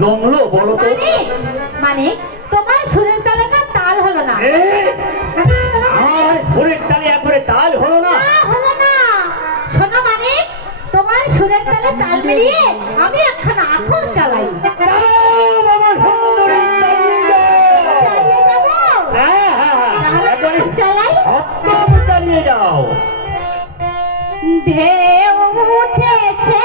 জমলো বলো তো? মানে তোমার সুরের তালে না তাল হলো না। আমার সুরের তালে একবারে তাল হলো না? হলো না। শোনো মানে তোমার সুরের তালে তাল মিলিয়ে আমি একখানা আখর চালাই। বাবা সুন্দরী চালিয়ে যাবো? একবারে চালাই, চালিয়ে যাও। ঢেউ উঠেছে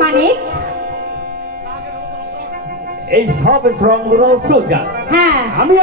মানিক, এই সব রঙ রহস্য জান। হ্যাঁ আমি